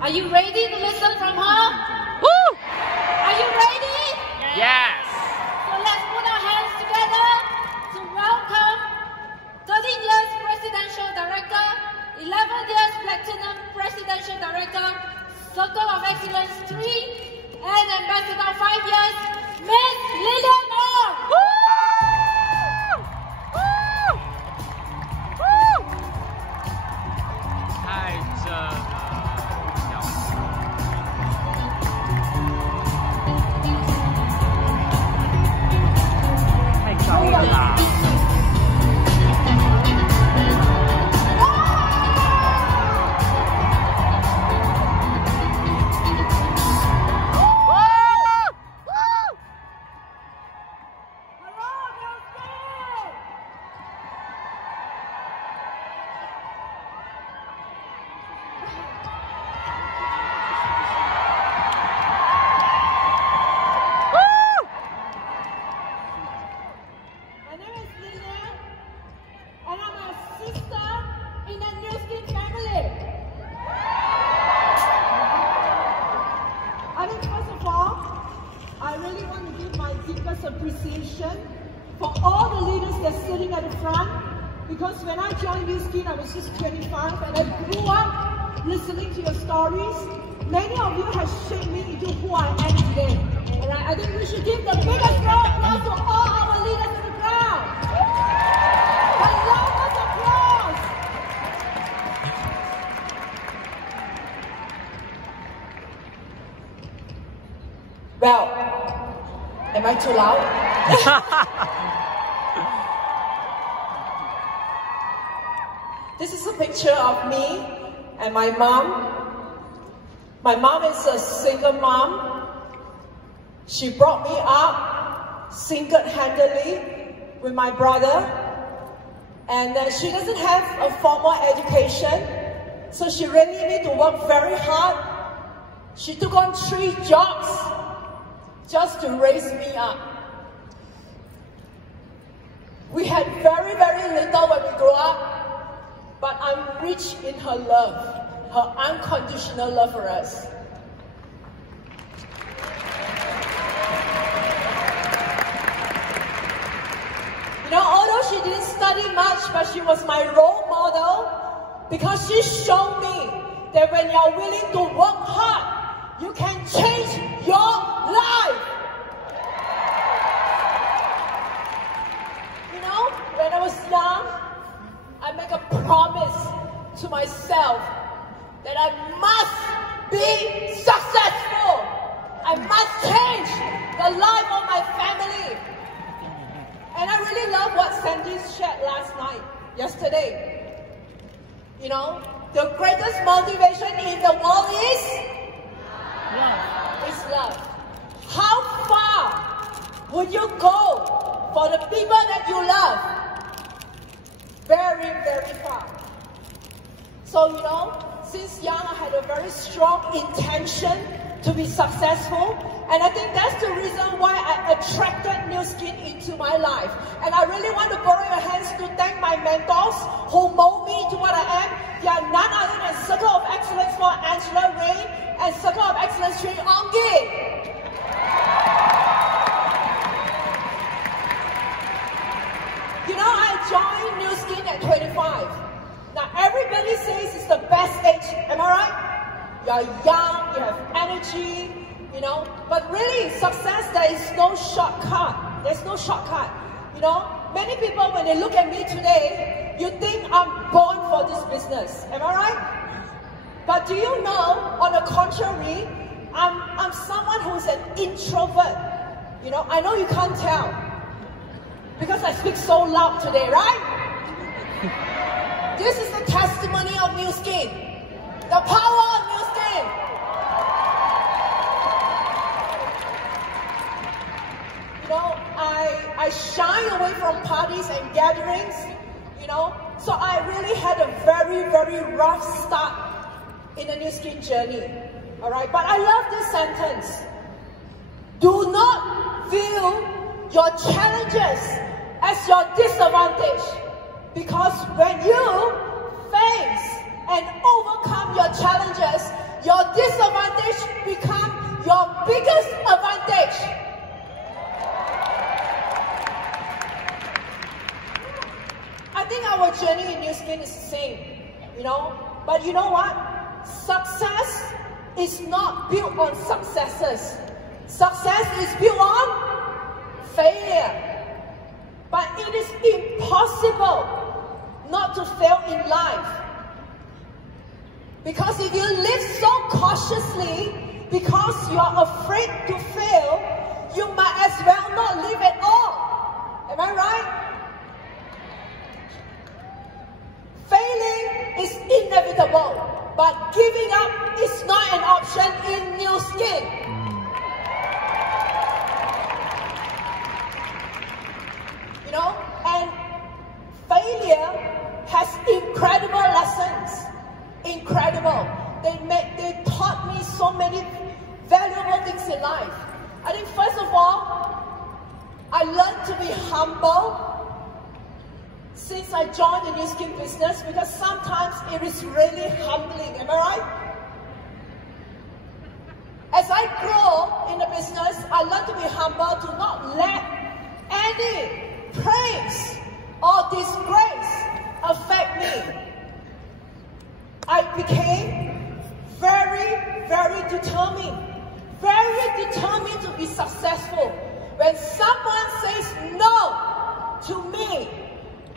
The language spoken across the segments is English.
Are you ready to listen from her? Woo! Are you ready? Yes! So let's put our hands together to welcome 13 years Presidential Director, 11 years Platinum Presidential Director, Circle of Excellence 3, and Ambassador 5 years, Miss Lillian Ong! Woo! Woo! Woo! 太正了。太高了啦。Appreciation for all the leaders that's sitting at the front, because when I joined New Skin, I was just 25 and I grew up listening to your stories. Many of you have shaped me into who I am today. Alright, I think we should give the biggest round of applause to all our leaders in the crowd. The loudest applause. Well, am I too loud? This is a picture of me and my mom. My mom is a single mom. She brought me up single-handedly with my brother. And she doesn't have a formal education, so she really needs to work very hard. She took on 3 jobs just to raise me up. We had very, very little when we grew up, but I'm rich in her love, her unconditional love for us. You know, although she didn't study much, but she was my role model because she showed me that when you're willing to work hard, you can change your life. When I was young, I made a promise to myself that I must be successful. I must change the life of my family. And I really love what Sandy shared yesterday. You know, the greatest motivation in the world is love. Is love. How far would you go for the people that you love? Very, very far. So, you know, since young, I had a very strong intention to be successful. And I think that's the reason why I attracted New Skin into my life. And I really want to borrow your hands to thank my mentors who mold me to what I am. They are none other than Circle of Excellence for Angela Ray and Circle of Excellence 3 Ongi. You know, I joined New Skin at 25. Now, everybody says it's the best age. Am I right? You're young, you have energy, you know. But really, success, there is no shortcut. There's no shortcut. You know, many people, when they look at me today, you think I'm born for this business. Am I right? But do you know, on the contrary, I'm someone who's an introvert. You know, I know you can't tell, because I speak so loud today, right? This is the testimony of New Skin. The power of New Skin. You know, I shy away from parties and gatherings, you know, so I really had a very, very rough start in the New Skin journey. All right, but I love this sentence. Do not view your challenges as your disadvantage, because when you face and overcome your challenges, your And you know what? Success is not built on successes. Success is built on failure. But it is impossible not to fail in life. Because if you live so cautiously, because you are afraid to fail, you might as well not live at all. Am I right? Failing is inevitable, but giving up is not an option in New Skin. You know, and failure has incredible lessons. Incredible. They taught me so many valuable things in life. I think first of all, I learned to be humble since I joined the New Skin business, because sometimes it is really humbling. Am I right? As I grow in the business, I learned to be humble, to not let any praise or disgrace affect me. I became very determined to be successful. When someone says no to me,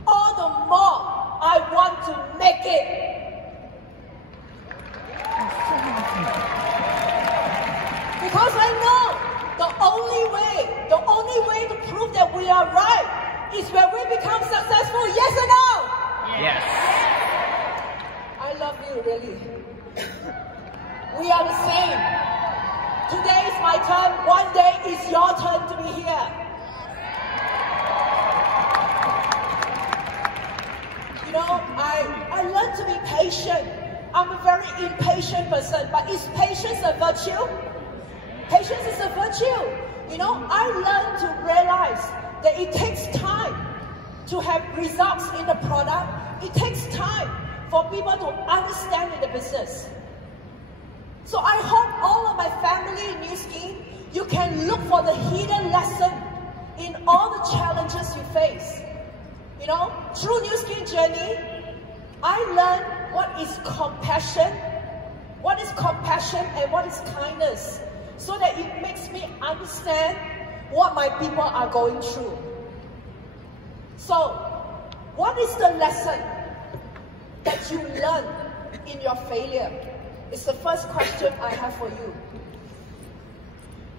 all the more I want to make it. Because I know the only way to prove that we are right is when we become successful. Yes or no? Yes. I love you, really. We are the same. Today is my turn. One day is your turn to be here. You know, I learned to be patient. I'm a very impatient person, but is patience a virtue? Patience is a virtue. You know, I learned to realize that it takes time to have results in the product. It takes time for people to understand in the business. So I hope all of my family in New Skin, you can look for the hidden lesson in all the challenges you face. You know, through New Skin journey, I learned what is compassion and what is kindness, so that it makes me understand what my people are going through. So, what is the lesson that you learn in your failure? It's the first question I have for you.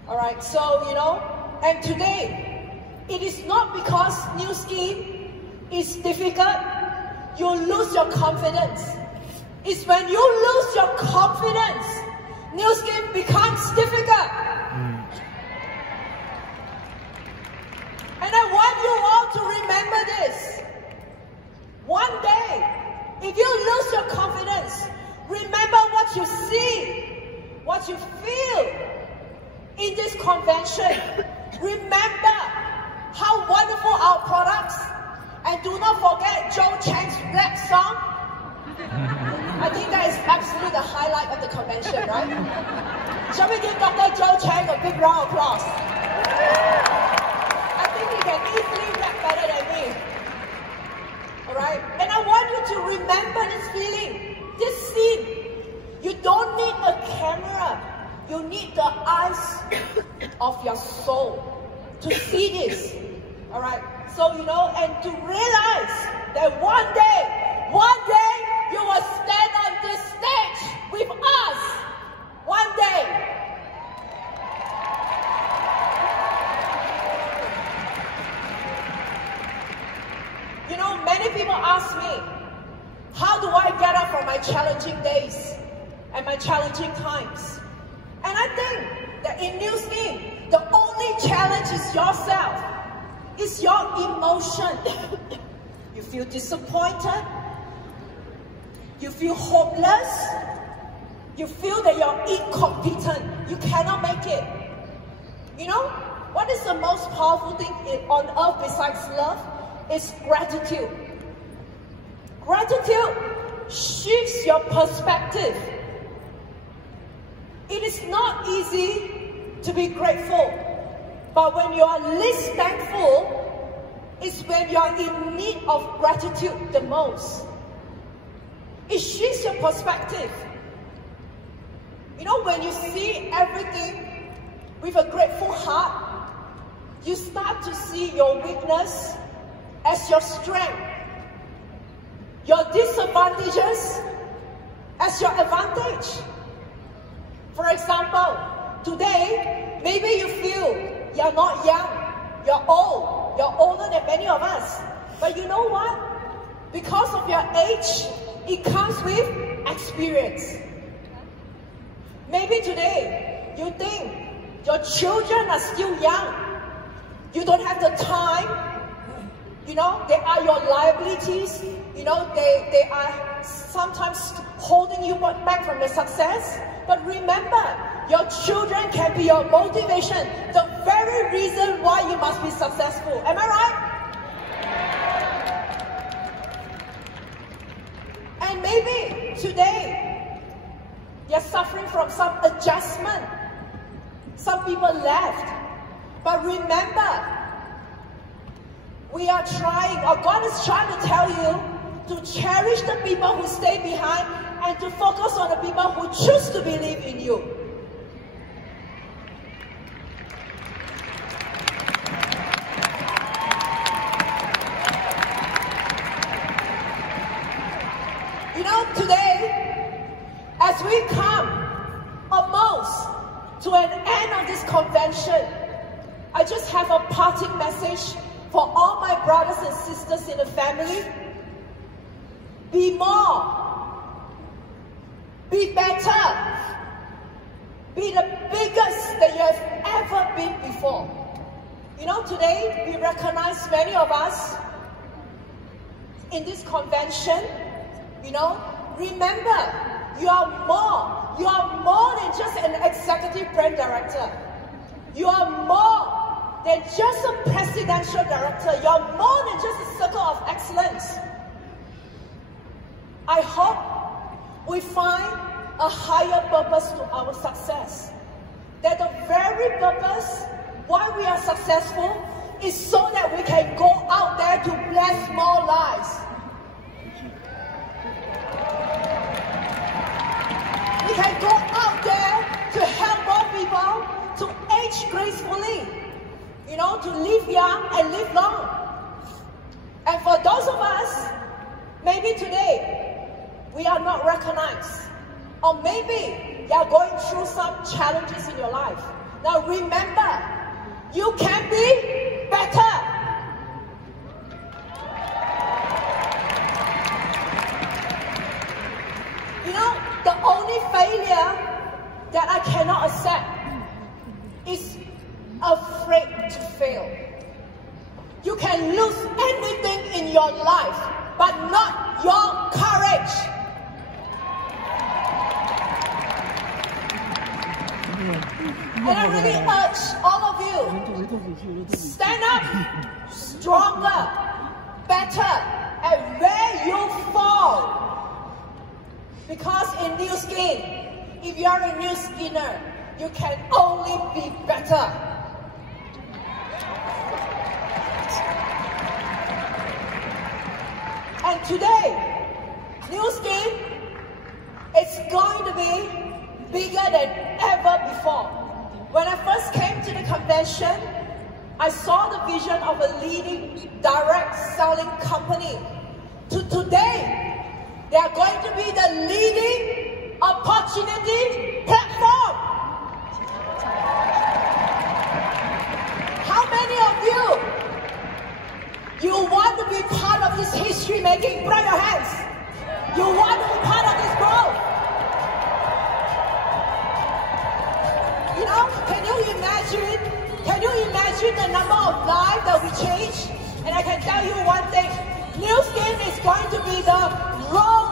Alright, so you know, and today, it is not because New Skin is difficult, you lose your confidence. It's when you lose your confidence, New Skin becomes difficult. And I want you all to remember this. One day, if you lose your confidence, remember what you see, what you feel in this convention. Remember how wonderful our products, and do not forget Joe Chang's rap song. I think that is absolutely the highlight of the convention, right? Shall we give Dr. Joe Chang a big round of applause? I think he can easily rap better than me. Alright? And I want you to remember this feeling, this scene. You don't need a camera. You need the eyes of your soul to see this. Alright? So, you know, and to realize that one day, you will stand on this stage with us. One day. You know, many people ask me, how do I get up from my challenging days and my challenging times? And I think that in New Skin, the only challenge is yourself. It's your emotion. You feel disappointed. You feel hopeless. You feel that you're incompetent. You cannot make it. You know, what is the most powerful thing on earth besides love? It's gratitude. Gratitude shifts your perspective. It is not easy to be grateful, but when you are least thankful, it's when you are in need of gratitude the most. It shifts your perspective. You know, when you see everything with a grateful heart, you start to see your weakness as your strength, your disadvantages as your advantage. For example, today, maybe you feel you're not young, you're old, you're older than many of us. But you know what? Because of your age, it comes with experience. Maybe today, you think your children are still young. You don't have the time. You know, they are your liabilities. You know, they are sometimes holding you back from your success. But remember, your children can be your motivation, the very reason why you must be successful. Am I right? And maybe today, you're suffering from some adjustment. Some people left. But remember, we are trying, or God is trying to tell you to cherish the people who stay behind and to focus on the people who choose to believe in you. You know, today, as we come almost to an end of this convention, I just have a parting message for all my brothers and sisters in the family. Be more. Be better. Be the biggest that you have ever been before. You know, today we recognize many of us in this convention. You know, remember, you are more. You are more than just an executive brand director. You are more than just a presidential director. You are more than just a circle of excellence. I hope we find a higher purpose to our success. That the very purpose why we are successful is so that we can go out there to bless more lives. We can go out there to help more people to age gracefully, you know, to live young and live long. And for those of us, maybe today, we are not recognized. Or maybe you are going through some challenges in your life. Now remember, you can be better. You know, the only failure that I cannot accept is afraid to fail. You can lose anything in your life, but not your courage. And I really urge all of you, stand up stronger, better, and where you fall. Because in New Skin, if you are a new skinner, you can only be better. And today, New Skin is going to be bigger than ever before. When I first came to the convention, I saw the vision of a leading direct selling company. To today, they are going to be the leading opportunity platform. How many of you want to be part of this history making? Put up your hands. You want to be part of this growth. You know, can you imagine the number of lives that we change? And I can tell you one thing, New Skin is going to be the role